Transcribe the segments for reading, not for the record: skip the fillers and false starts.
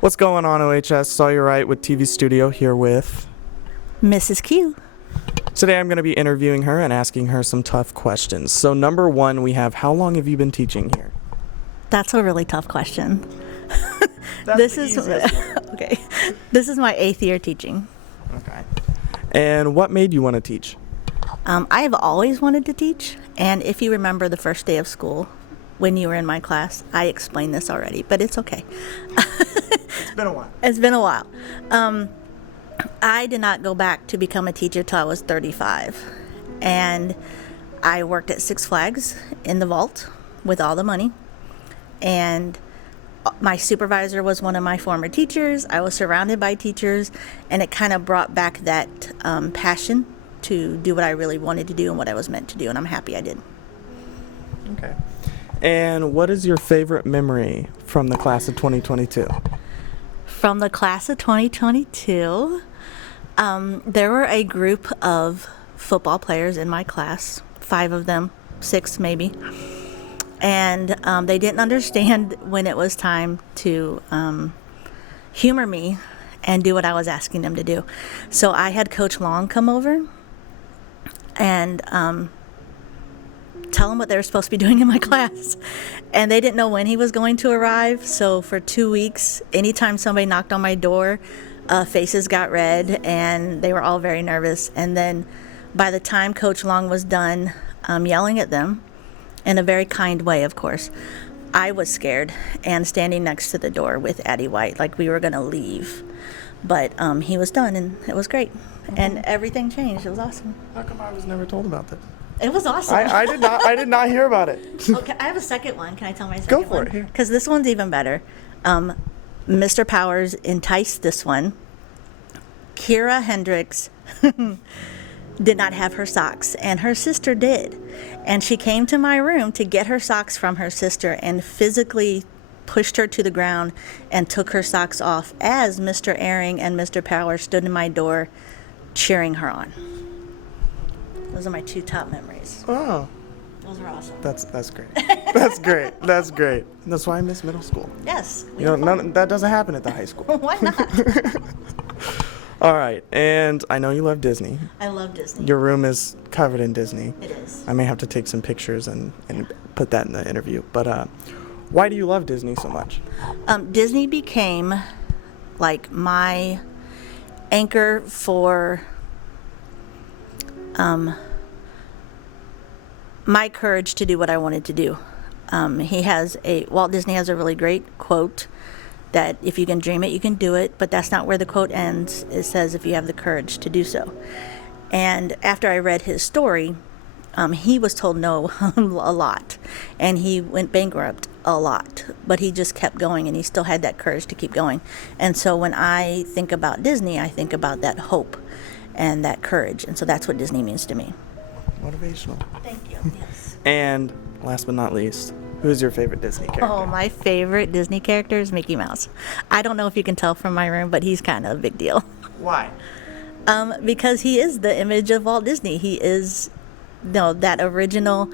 What's going on, OHS? Sawyer Wright with TV Studio here with Mrs. Q. Today I'm going to be interviewing her and asking her some tough questions. So number one, we have, how long have you been teaching here? That's a really tough question. This is okay. This is my 8th year teaching. Okay. And what made you want to teach? I have always wanted to teach, and if you remember the first day of school when you were in my class, I explained this already, but it's okay. It's been a while. It's been a while. I did not go back to become a teacher till I was 35, and I worked at Six Flags in the vault with all the money, and my supervisor was one of my former teachers. I was surrounded by teachers, and it kind of brought back that passion to do what I really wanted to do and what I was meant to do, and I'm happy I did. Okay. And what is your favorite memory from the class of 2022? From the class of 2022, there were a group of football players in my class, 5 of them, 6 maybe, and they didn't understand when it was time to humor me and do what I was asking them to do. So I had Coach Long come over and tell them what they were supposed to be doing in my class. And they didn't know when he was going to arrive. So for 2 weeks, anytime somebody knocked on my door, faces got red and they were all very nervous. And then by the time Coach Long was done yelling at them, in a very kind way, of course, I was scared and standing next to the door with Addie White, like we were going to leave. But he was done, and it was great. And everything changed. It was awesome. How come I was never told about this? It was awesome. I did not hear about it. Okay, I have a second one. Can I tell my second one? Go for it. Here. Because this one's even better. Mr. Powers enticed this one. Kira Hendricks did not have her socks, and her sister did. And she came to my room to get her socks from her sister and physically pushed her to the ground and took her socks off as Mr. Airing and Mr. Powers stood in my door cheering her on. Those are my 2 top memories. Oh. Those are awesome. That's great. That's great. That's great. That's why I miss middle school. Yes. You know, that doesn't happen at the high school. Why not? All right, and I know you love Disney. I love Disney. Your room is covered in Disney. It is. I may have to take some pictures and put that in the interview. But why do you love Disney so much? Disney became like my anchor for my courage to do what I wanted to do. Walt Disney has a really great quote that if you can dream it, you can do it, but that's not where the quote ends. It says if you have the courage to do so. And after I read his story, he was told no a lot, and he went bankrupt a lot, but he just kept going, and he still had that courage to keep going. And so when I think about Disney, I think about that hope and that courage, and so that's what Disney means to me. Motivational. Thank you. Yes. And last but not least, who's your favorite Disney character? Oh, my favorite Disney character is Mickey Mouse. I don't know if you can tell from my room, but he's kind of a big deal. Why? Because he is the image of Walt Disney. He is, that original,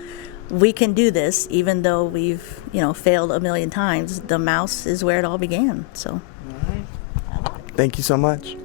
we can do this, even though we've, failed a million times. The mouse is where it all began. So, All right. Thank you so much.